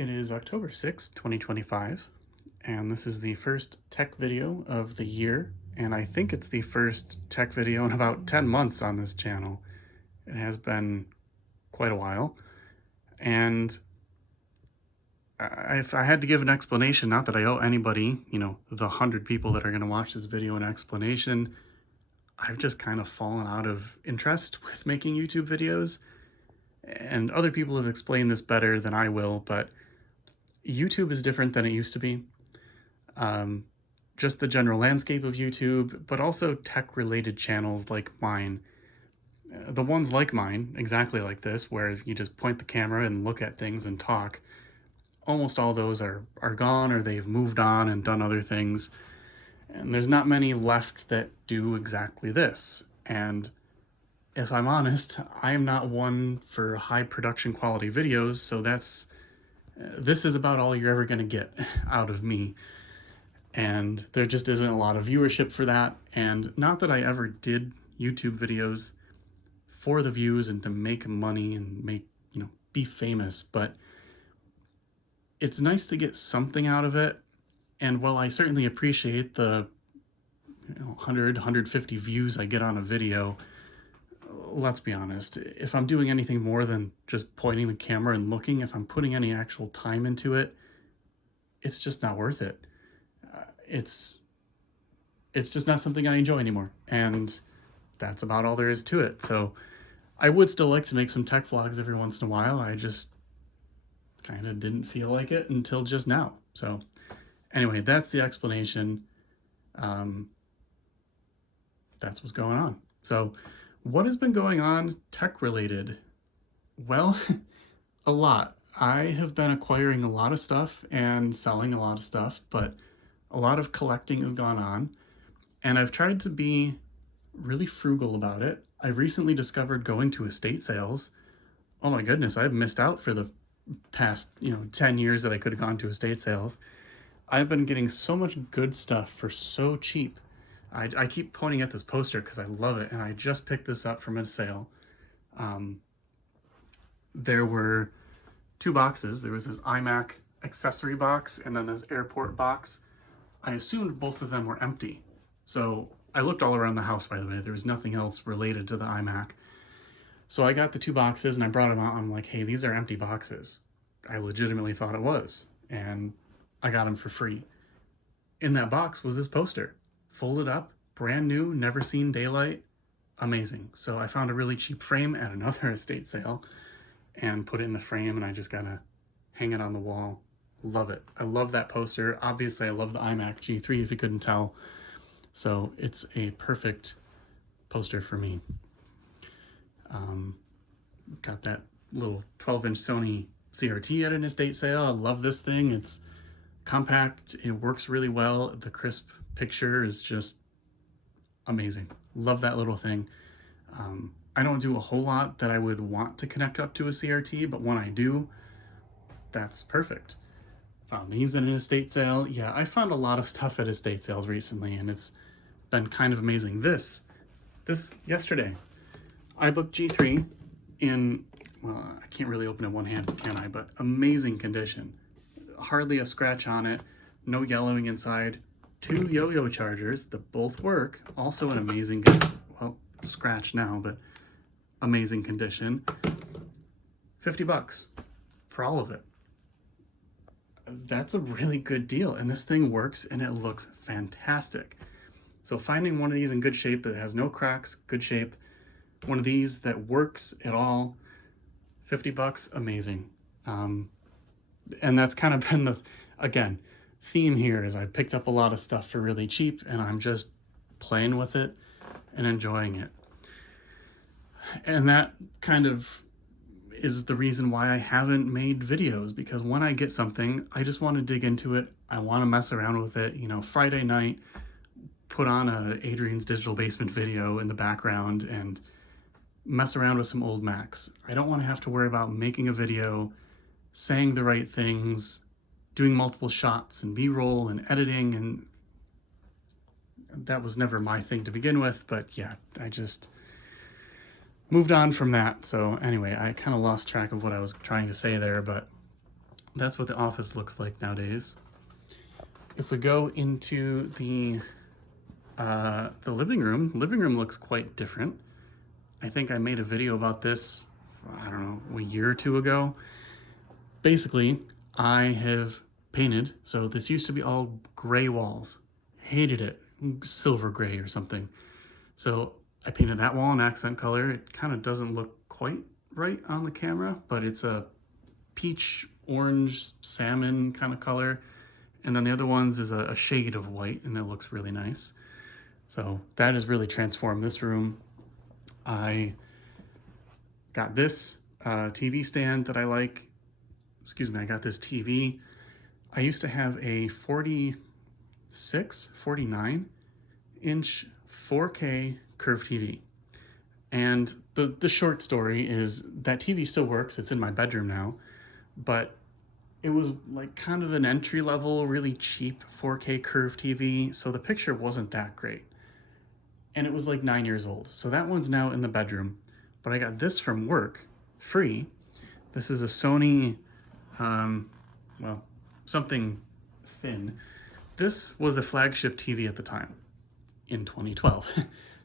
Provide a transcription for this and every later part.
It is October 6th, 2025, and this is the first tech video of the year, and I think it's the first tech video in about 10 months on this channel. It has been quite a while, and if I had to give an explanation, not that I owe anybody, the 100 people that are going to watch this video an explanation, I've just kind of fallen out of interest with making YouTube videos, and other people have explained this better than I will, but YouTube is different than it used to be. Just the general landscape of YouTube, but also tech-related channels like mine. The ones like mine, exactly like this, where you just point the camera and look at things and talk, almost all those are gone, or they've moved on and done other things. And there's not many left that do exactly this. And if I'm honest, I am not one for high production quality videos, so this is about all you're ever going to get out of me. And there just isn't a lot of viewership for that. And not that I ever did YouTube videos for the views and to make money and be famous, but it's nice to get something out of it. And while I certainly appreciate the 100, 150 views I get on a video, let's be honest, if I'm doing anything more than just pointing the camera and looking, if I'm putting any actual time into it, it's just not worth it. It's just not something I enjoy anymore, and that's about all there is to it. So I would still like to make some tech vlogs every once in a while. I just kind of didn't feel like it until just now. So anyway, that's the explanation. That's what's going on. So what has been going on tech related? Well, a lot. I have been acquiring a lot of stuff and selling a lot of stuff, but a lot of collecting has gone on, and I've tried to be really frugal about it. I recently discovered going to estate sales. Oh my goodness, I've missed out for the past 10 years that I could have gone to estate sales. I've been getting so much good stuff for so cheap. I keep pointing at this poster because I love it, and I just picked this up from a sale. There were two boxes. There was this iMac accessory box and then this airport box. I assumed both of them were empty. So I looked all around the house, by the way. There was nothing else related to the iMac. So I got the two boxes and I brought them out. I'm like, hey, these are empty boxes. I legitimately thought it was. And I got them for free. In that box was this poster. Folded up, brand new, never seen daylight. Amazing. So I found a really cheap frame at another estate sale and put it in the frame, and I just gotta hang it on the wall. Love it. I love that poster. Obviously, I love the iMac G3 if you couldn't tell. So it's a perfect poster for me. Got that little 12-inch Sony CRT at an estate sale. I love this thing. It's compact. It works really well. The crisp picture is just amazing. Love that little thing. I don't do a whole lot that I would want to connect up to a CRT, but when I do, that's perfect. Found these in an estate sale. Yeah, I found a lot of stuff at estate sales recently, and it's been kind of amazing. This yesterday, iBook G3 in, well, I can't really open it one hand, can I? But amazing condition. Hardly a scratch on it, no yellowing inside. Two yo-yo chargers that both work, also an amazing, well, scratch now, but amazing condition. $50 for all of it. That's a really good deal, and this thing works and it looks fantastic. So finding one of these in good shape that has no cracks, good shape, one of these that works at all, $50, amazing. And that's kind of been the, again, theme here is I picked up a lot of stuff for really cheap, and I'm just playing with it and enjoying it. And that kind of is the reason why I haven't made videos, because when I get something, I just want to dig into it. I want to mess around with it. Friday night, put on a Adrian's Digital Basement video in the background and mess around with some old Macs. I don't want to have to worry about making a video, saying the right things, doing multiple shots and B-roll and editing, and that was never my thing to begin with. But yeah, I just moved on from that. So anyway, I kind of lost track of what I was trying to say there, but that's what the office looks like nowadays. If we go into the living room looks quite different. I think I made a video about this, I don't know, a year or two ago. Basically, I have painted, so this used to be all gray walls. Hated it, silver gray or something. So I painted that wall in accent color. It kind of doesn't look quite right on the camera, but it's a peach, orange, salmon kind of color. And then the other ones is a shade of white, and it looks really nice. So that has really transformed this room. I got this TV stand that I like. Excuse me, I got this TV. I used to have a 49 inch 4K curved TV. And the short story is that TV still works. It's in my bedroom now, but it was like kind of an entry level, really cheap 4K curved TV. So the picture wasn't that great. And it was like 9 years old. So that one's now in the bedroom, but I got this from work free. This is a Sony, well, something thin. This was a flagship TV at the time in 2012.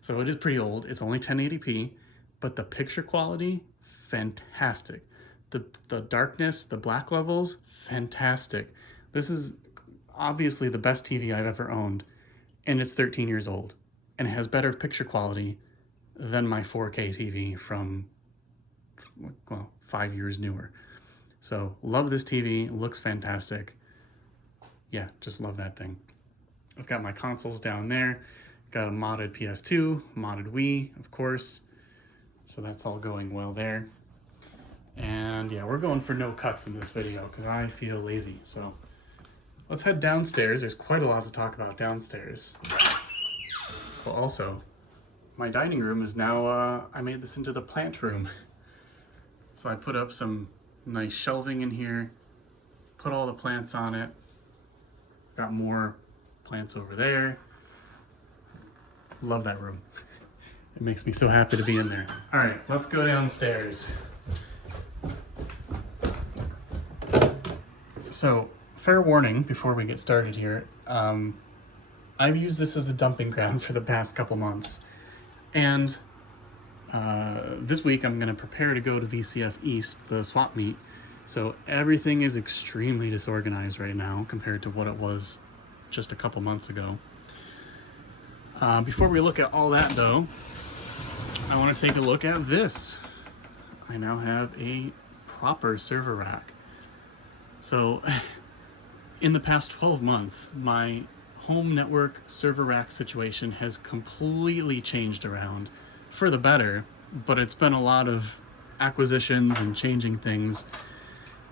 So it is pretty old. It's only 1080p, but the picture quality, fantastic. The darkness, the black levels, fantastic. This is obviously the best TV I've ever owned, and it's 13 years old, and it has better picture quality than my 4K TV from, well, 5 years newer. So love this TV, looks fantastic. Yeah, just love that thing. I've got my consoles down there. Got a modded PS2, modded Wii, of course. So that's all going well there. And yeah, we're going for no cuts in this video because I feel lazy. So let's head downstairs. There's quite a lot to talk about downstairs. Well, also, my dining room is now, I made this into the plant room. So I put up some nice shelving in here, put all the plants on it. Got more plants over there. Love that room. It makes me so happy to be in there. All right, let's go downstairs. So, fair warning before we get started here. I've used this as a dumping ground for the past couple months. And this week I'm going to prepare to go to VCF East, the swap meet. So everything is extremely disorganized right now compared to what it was just a couple months ago. Before we look at all that though, I want to take a look at this. I now have a proper server rack. So in the past 12 months, my home network server rack situation has completely changed around for the better, but it's been a lot of acquisitions and changing things.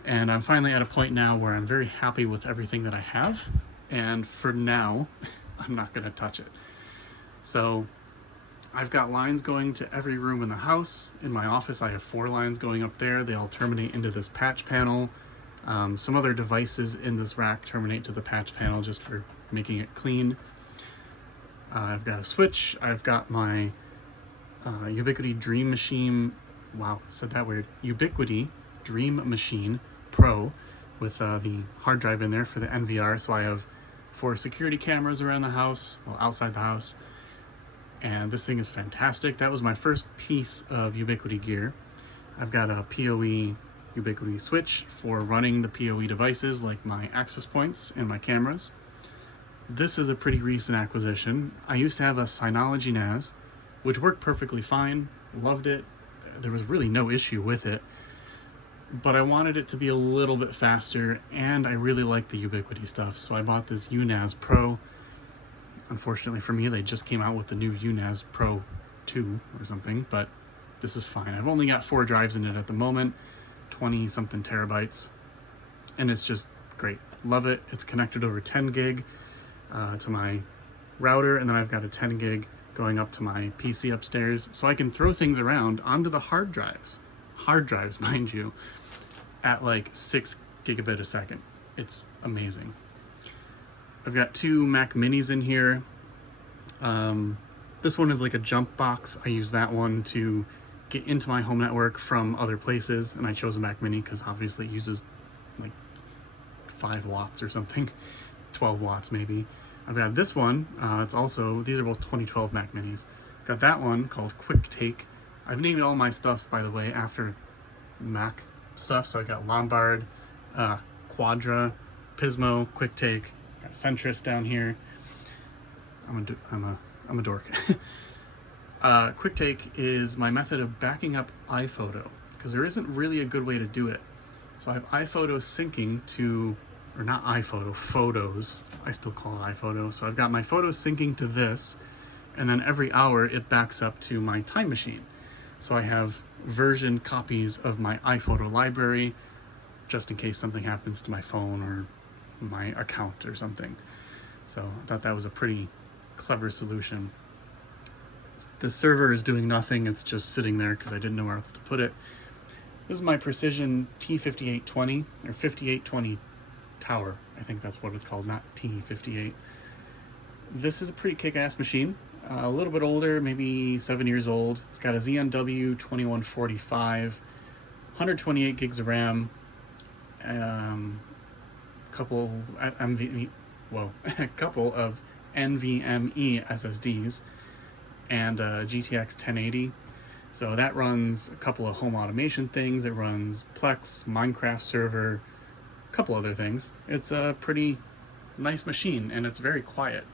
And I'm finally at a point now where I'm very happy with everything that I have. And for now, I'm not going to touch it. So I've got lines going to every room in the house. In my office, I have 4 lines going up there. They all terminate into this patch panel. Some other devices in this rack terminate to the patch panel just for making it clean. I've got a switch. I've got my Ubiquiti Dream Machine. Wow, said that weird. Ubiquiti Dream Machine Pro with the hard drive in there for the NVR. So I have 4 security cameras around the house, well, outside the house. And this thing is fantastic. That was my first piece of Ubiquiti gear. I've got a PoE Ubiquiti switch for running the PoE devices like my access points and my cameras. This is a pretty recent acquisition. I used to have a Synology NAS, which worked perfectly fine, loved it. There was really no issue with it, but I wanted it to be a little bit faster, and I really like the Ubiquiti stuff, so I bought this UNAS Pro. Unfortunately for me, they just came out with the new UNAS Pro 2 or something, but this is fine. I've only got 4 drives in it at the moment, 20 something terabytes, and it's just great. Love it. It's connected over 10 gig to my router, and then I've got a 10 gig going up to my PC upstairs, so I can throw things around onto the hard drives, mind you, at like 6 gigabit a second. It's amazing. I've got 2 Mac Minis in here. This one is like a jump box. I use that one to get into my home network from other places, and I chose a Mac Mini because obviously it uses like 5 watts or something, 12 watts maybe. I've got this one, it's also, these are both 2012 Mac Minis. Got that one called Quick Take. I've named all my stuff, by the way, after Mac stuff. So I got Lombard, Quadra, Pismo, Quick Take, got Centrus down here. I'm a dork. Quick Take is my method of backing up iPhoto, because there isn't really a good way to do it. So I have iPhoto syncing to, or not iPhoto, Photos. I still call it iPhoto. So I've got my photos syncing to this, and then every hour it backs up to my Time Machine. So I have version copies of my iPhoto library, just in case something happens to my phone or my account or something. So I thought that was a pretty clever solution. The server is doing nothing, it's just sitting there because I didn't know where else to put it. This is my Precision T5820, or 5820 Tower, I think that's what it's called, not T58. This is a pretty kick-ass machine, a little bit older, maybe 7 years old. It's got a Zenw 2145, 128 gigs of RAM, couple of NVMe SSDs, and GTX 1080. So that runs a couple of home automation things. It runs Plex, Minecraft server, a couple other things. It's a pretty nice machine, and it's very quiet.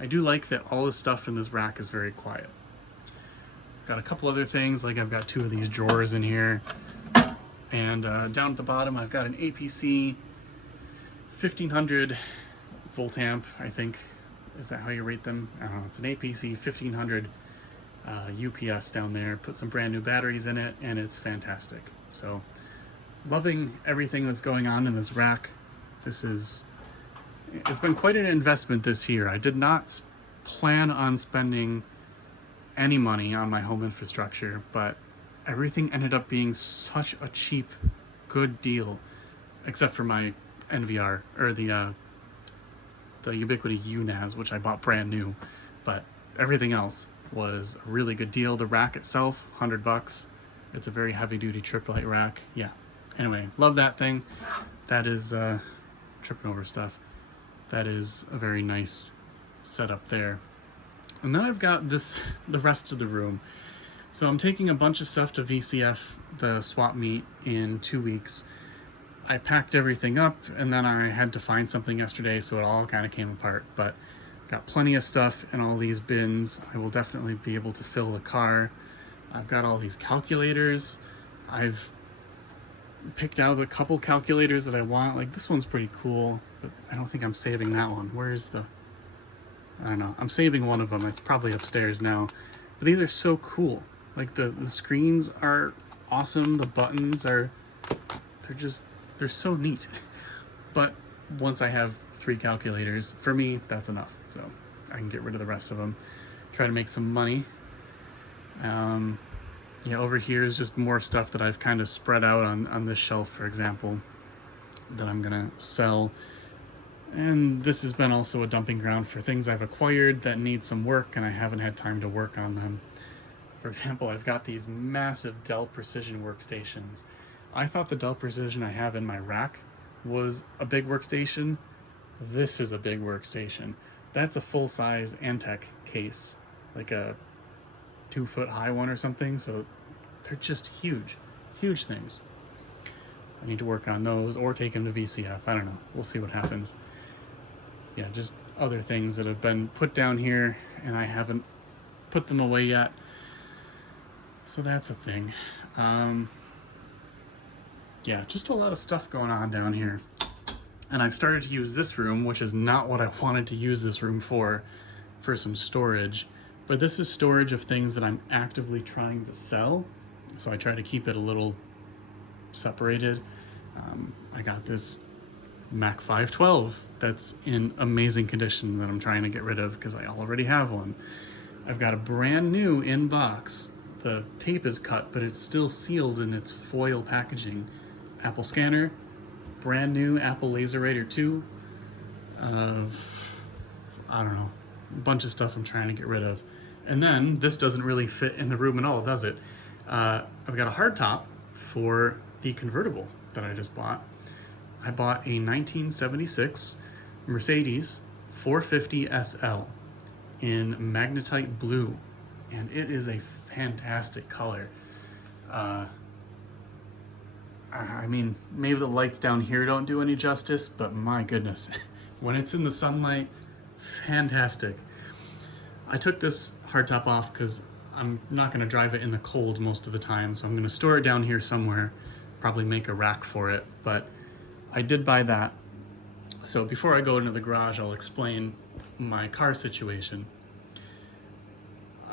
I do like that all the stuff in this rack is very quiet. Got a couple other things, like I've got 2 of these drawers in here. And down at the bottom, I've got an APC 1500 volt amp, I think. Is that how you rate them? I don't know. It's an APC 1500 UPS down there. Put some brand new batteries in it, and it's fantastic. So, loving everything that's going on in this rack. It's been quite an investment this year. I did not plan on spending any money on my home infrastructure, but everything ended up being such a cheap, good deal, except for my NVR, or the Ubiquiti UNAS, which I bought brand new, but everything else was a really good deal. The rack itself, $100. It's a very heavy-duty AAA rack. Yeah. Anyway, love that thing. That is tripping over stuff. That is a very nice setup there. And then I've got the rest of the room. So I'm taking a bunch of stuff to VCF, the swap meet, in 2 weeks. I packed everything up, and then I had to find something yesterday, so it all kind of came apart. But got plenty of stuff in all these bins. I will definitely be able to fill the car. I've got all these calculators. I've picked out a couple calculators that I want. Like, this one's pretty cool, but I don't think I'm saving that one. Where's the... I don't know. I'm saving one of them. It's probably upstairs now. But these are so cool. Like, the screens are awesome. The buttons are... They're so neat. But once I have 3 calculators, for me, that's enough. So I can get rid of the rest of them. Try to make some money. Yeah, over here is just more stuff that I've kind of spread out on this shelf, for example, that I'm gonna sell. And this has been also a dumping ground for things I've acquired that need some work, and I haven't had time to work on them. For example, I've got these massive Dell Precision workstations. I thought the Dell Precision I have in my rack was a big workstation. This is a big workstation. That's a full-size Antec case, like a 2-foot high one or something, so they're just huge things. I need to work on those or take them to VCF. I don't know. We'll see what happens. Yeah, just other things that have been put down here and I haven't put them away yet. So that's a thing. Yeah, just a lot of stuff going on down here. And I've started to use this room, which is not what I wanted to use this room for some storage. But this is storage of things that I'm actively trying to sell. So I try to keep it a little separated. I got this Mac 512 that's in amazing condition that I'm trying to get rid of because I already have one. I've got a brand new in box. The tape is cut, but it's still sealed in its foil packaging. Apple scanner, brand new Apple Laserwriter 2. I don't know, a bunch of stuff I'm trying to get rid of. And then this doesn't really fit in the room at all, does it? I've got a hard top for the convertible that I just bought. I bought a 1976 Mercedes 450 SL in magnetite blue, and it is a fantastic color. I mean, maybe the lights down here don't do any justice, but my goodness, when it's in the sunlight, fantastic. I took this hardtop off because I'm not going to drive it in the cold most of the time, so I'm going to store it down here somewhere, probably make a rack for it, but I did buy that. So before I go into the garage, I'll explain my car situation.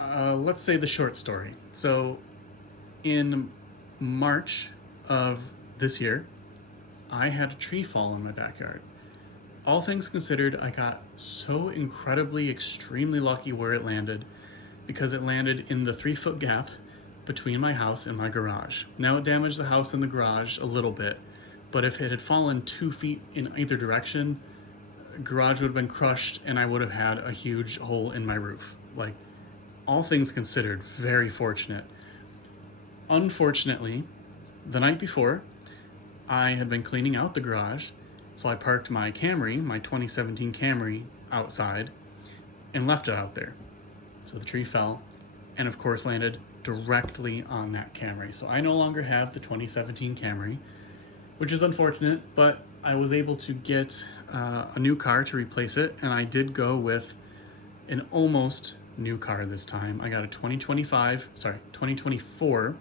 Let's say the short story. So in March of this year, I had a tree fall in my backyard. All things considered, I got so incredibly, extremely lucky where it landed, because it landed in the 3-foot gap between my house and my garage. Now it damaged the house and the garage a little bit, but if it had fallen 2 feet in either direction, garage would have been crushed and I would have had a huge hole in my roof. Like, all things considered, very fortunate. Unfortunately, the night before, I had been cleaning out the garage, so I parked my Camry, my 2017 Camry, outside and left it out there. So the tree fell and of course landed directly on that Camry. So I no longer have the 2017 Camry, which is unfortunate, but I was able to get a new car to replace it, and I did go with an almost new car this time. I got a 2024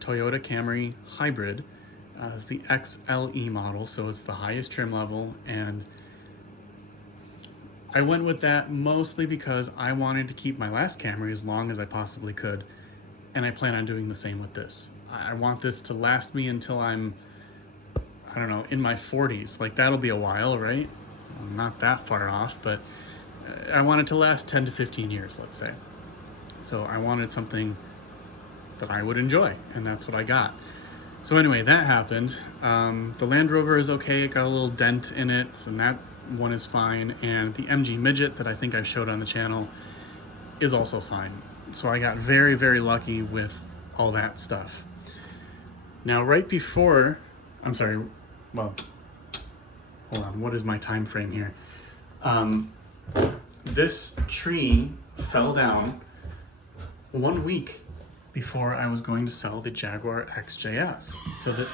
Toyota Camry Hybrid. It's the XLE model, so it's the highest trim level, and I went with that mostly because I wanted to keep my last Camry as long as I possibly could, and I plan on doing the same with this. I want this to last me until I'm, I don't know, in my 40s. Like, that'll be a while, right? Well, not that far off, but I want it to last 10 to 15 years, let's say. So I wanted something that I would enjoy, and that's what I got. So anyway, that happened. The Land Rover is okay. It got a little dent in it, and that one is fine. And the MG Midget that I think I showed on the channel is also fine. So I got very, very lucky with all that stuff. Now, right before, I'm sorry, well, hold on, what is my time frame here? This tree fell down 1 week before I was going to sell the Jaguar XJS. So that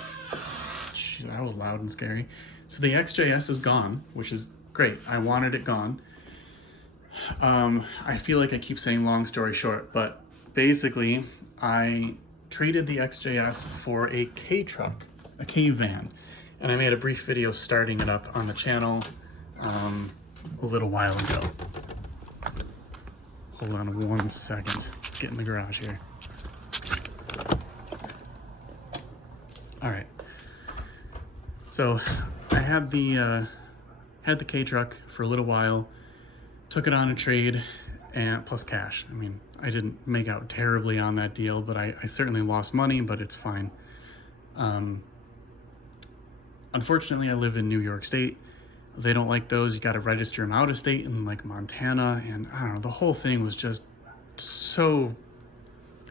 was loud and scary. So the XJS is gone, which is great. I wanted it gone. I feel like I keep saying long story short, but basically I traded the XJS for a K-truck, a K-van, and I made a brief video starting it up on the channel a little while ago. Hold on 1 second. Let's get in the garage here. All right. So I had the K-truck for a little while, took it on a trade, and plus cash. I mean, I didn't make out terribly on that deal, but I certainly lost money, but it's fine. Unfortunately, I live in New York State. They don't like those. You got to register them out of state in like Montana, and I don't know, the whole thing was just so,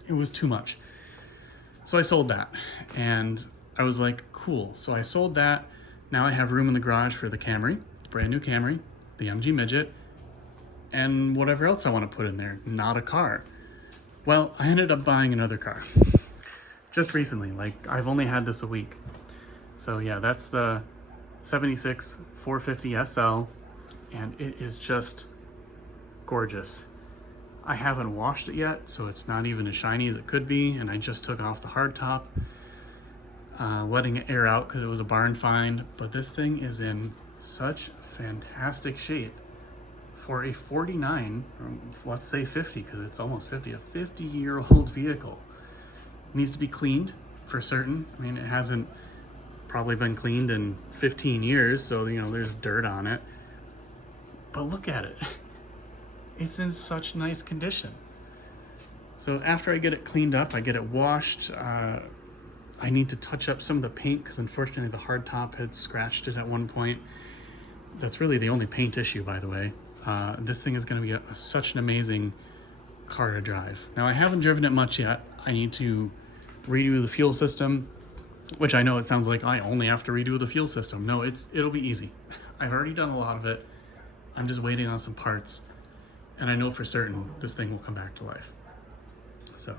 it was too much. So I sold that, and I was like, cool. So I sold that. Now I have room in the garage for the Camry, brand new Camry, the MG Midget, and whatever else I want to put in there. Not a car. Well, I ended up buying another car just recently. Like, I've only had this a week. So yeah, that's the 76 450 SL, and it is just gorgeous. I haven't washed it yet, so it's not even as shiny as it could be, and I just took off the hard top, letting it air out because it was a barn find. But this thing is in such fantastic shape for a 49, or let's say 50, because it's almost 50, a 50-year-old vehicle. It needs to be cleaned for certain. I mean, it hasn't probably been cleaned in 15 years, so you know, there's dirt on it. But look at it. It's in such nice condition. So after I get it cleaned up, I get it washed, I need to touch up some of the paint because unfortunately the hard top had scratched it at one point. That's really the only paint issue, by the way. This thing is going to be such an amazing car to drive. Now, I haven't driven it much yet. I need to redo the fuel system, which I know it sounds like I only have to redo the fuel system. No, it'll be easy. I've already done a lot of it. I'm just waiting on some parts, and I know for certain this thing will come back to life. So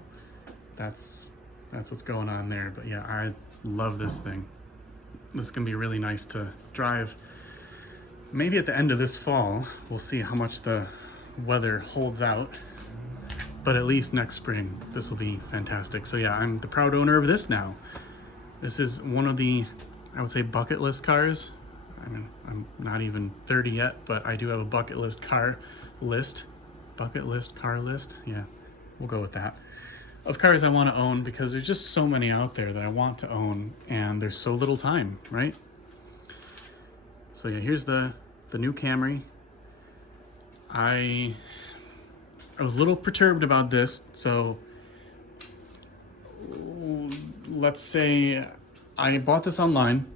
that's what's going on there. But yeah, I love this thing. This is gonna be really nice to drive. Maybe at the end of this fall, we'll see how much the weather holds out. But at least next spring, this will be fantastic. So yeah, I'm the proud owner of this now. This is one of the, I would say, bucket list cars. I mean, I'm not even 30 yet, but I do have a bucket list car list. Bucket list car list? Yeah, we'll go with that. Of cars I want to own, because there's just so many out there that I want to own, and there's so little time, right? So yeah, here's the new Camry. I was a little perturbed about this. So let's say I bought this online.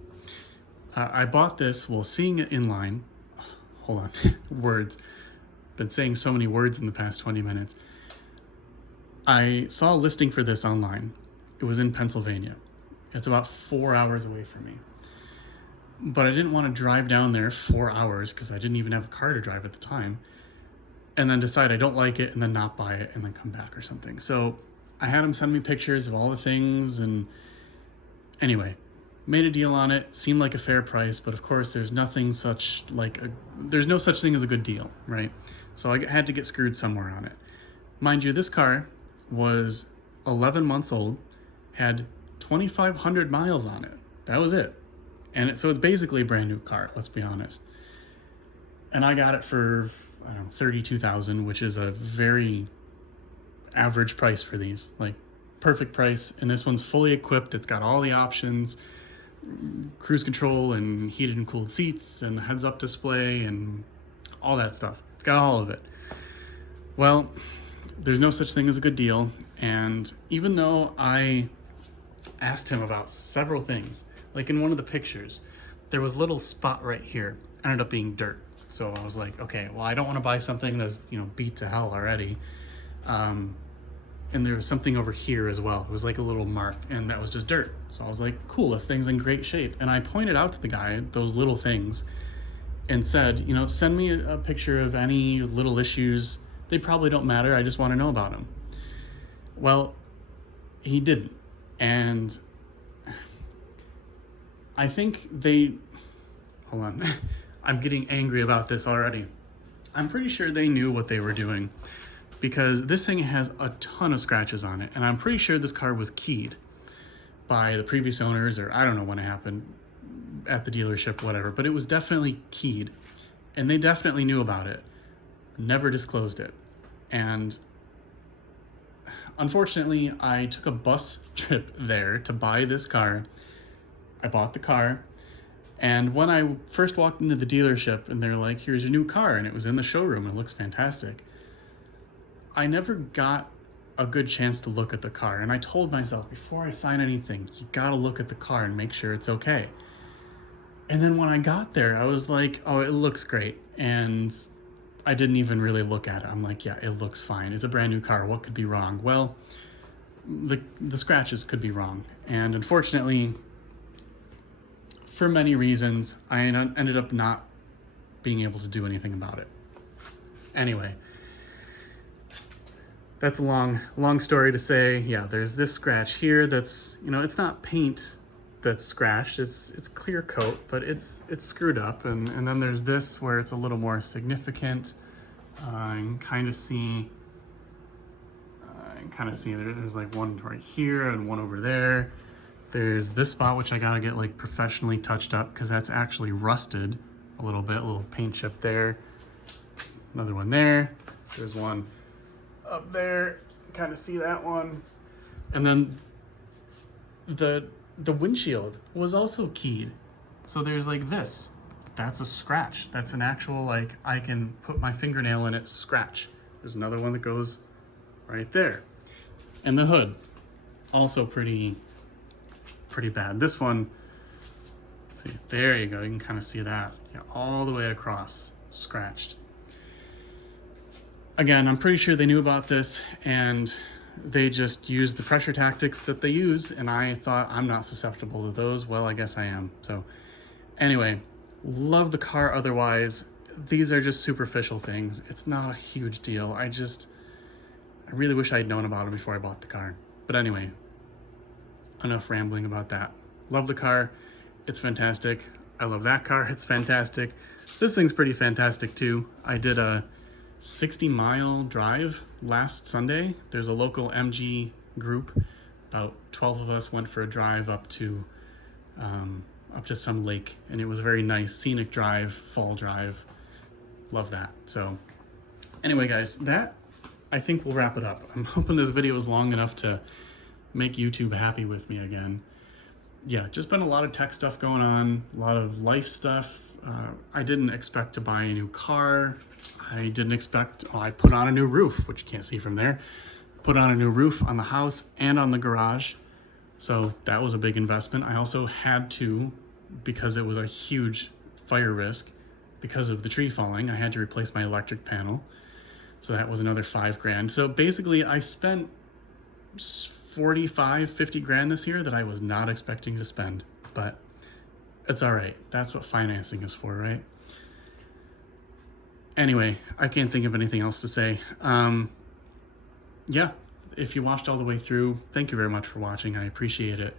I bought this while seeing it in line. Hold on, words. Been saying so many words in the past 20 minutes. I saw a listing for this online. It was in Pennsylvania. It's about 4 hours away from me. But I didn't want to drive down there 4 hours because I didn't even have a car to drive at the time, and then decide I don't like it and then not buy it and then come back or something. So I had him send me pictures of all the things, and anyway, made a deal on it. Seemed like a fair price, but of course there's nothing such like there's no such thing as a good deal, right? So I had to get screwed somewhere on it. Mind you, this car was 11 months old, had 2,500 miles on it. That was it. And so it's basically a brand new car, let's be honest. And I got it for, I don't know, $32,000, which is a very average price for these, like perfect price. And this one's fully equipped. It's got all the options, cruise control and heated and cooled seats and heads up display and all that stuff. It's got all of it. Well, there's no such thing as a good deal. And even though I asked him about several things, like in one of the pictures, there was a little spot right here, ended up being dirt. So I was like, okay, well, I don't want to buy something that's, beat to hell already. And there was something over here as well. It was like a little mark, and that was just dirt. So I was like, cool, this thing's in great shape. And I pointed out to the guy those little things and said, send me a picture of any little issues. They probably don't matter. I just want to know about them. Well, he didn't. And I think hold on. I'm getting angry about this already. I'm pretty sure they knew what they were doing, because this thing has a ton of scratches on it. And I'm pretty sure this car was keyed by the previous owners, or I don't know when it happened at the dealership, whatever, but it was definitely keyed, and they definitely knew about it, never disclosed it. And unfortunately, I took a bus trip there to buy this car. I bought the car, and when I first walked into the dealership and they're like, here's your new car, and it was in the showroom, it looks fantastic, I never got a good chance to look at the car. And I told myself, before I sign anything, you gotta look at the car and make sure it's okay. And then when I got there, I was like, oh, it looks great. And I didn't even really look at it. I'm like, yeah, it looks fine. It's a brand new car. What could be wrong? Well, the scratches could be wrong. And unfortunately, for many reasons, I ended up not being able to do anything about it. Anyway, that's a long story to say. Yeah, there's this scratch here that's, it's not paint that's scratched, it's clear coat, but it's screwed up. And then there's this where it's a little more significant. I can kind of see there's like one right here and one over there. There's this spot, which I gotta get like professionally touched up, because that's actually rusted a little bit, a little paint chip there. Another one there. There's one up there, kind of see that one. And then the windshield was also keyed. So there's like this. That's a scratch. That's an actual, like, I can put my fingernail in it, scratch. There's another one that goes right there. And the hood, also pretty bad. This one, see, there you go. You can kind of see that. Yeah, all the way across, scratched. Again, I'm pretty sure they knew about this, and they just used the pressure tactics that they use, and I thought I'm not susceptible to those. Well, I guess I am. So anyway, love the car otherwise. These are just superficial things. It's not a huge deal. I really wish I'd known about it before I bought the car. But anyway, enough rambling about that. Love the car. It's fantastic. I love that car. It's fantastic. This thing's pretty fantastic too. I did a 60-mile drive last Sunday. There's a local MG group. About 12 of us went for a drive up to some lake, and it was a very nice scenic drive, fall drive. Love that. So anyway, guys, that I think we'll wrap it up. I'm hoping this video is long enough to make YouTube happy with me again. Yeah, just been a lot of tech stuff going on, a lot of life stuff. I didn't expect to buy a new car. I didn't expect, I put on a new roof, which you can't see from there. Put on a new roof on the house and on the garage. So that was a big investment. I also had to, because it was a huge fire risk, because of the tree falling, I had to replace my electric panel. So that was another $5,000. So basically I spent 45, 50 grand this year that I was not expecting to spend, but it's all right. That's what financing is for, right? Anyway, I can't think of anything else to say. Yeah, if you watched all the way through, thank you very much for watching. I appreciate it.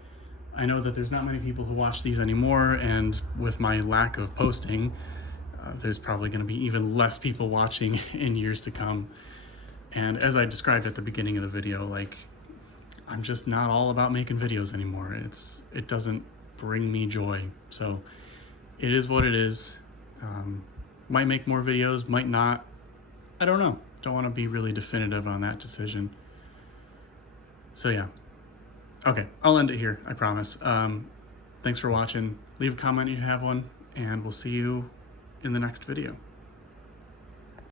I know that there's not many people who watch these anymore, and with my lack of posting, there's probably going to be even less people watching in years to come. And as I described at the beginning of the video, like, I'm just not all about making videos anymore. It doesn't bring me joy. So it is what it is. Might make more videos, might not. I don't know. Don't want to be really definitive on that decision. So yeah. Okay, I'll end it here, I promise. Thanks for watching. Leave a comment if you have one, and we'll see you in the next video.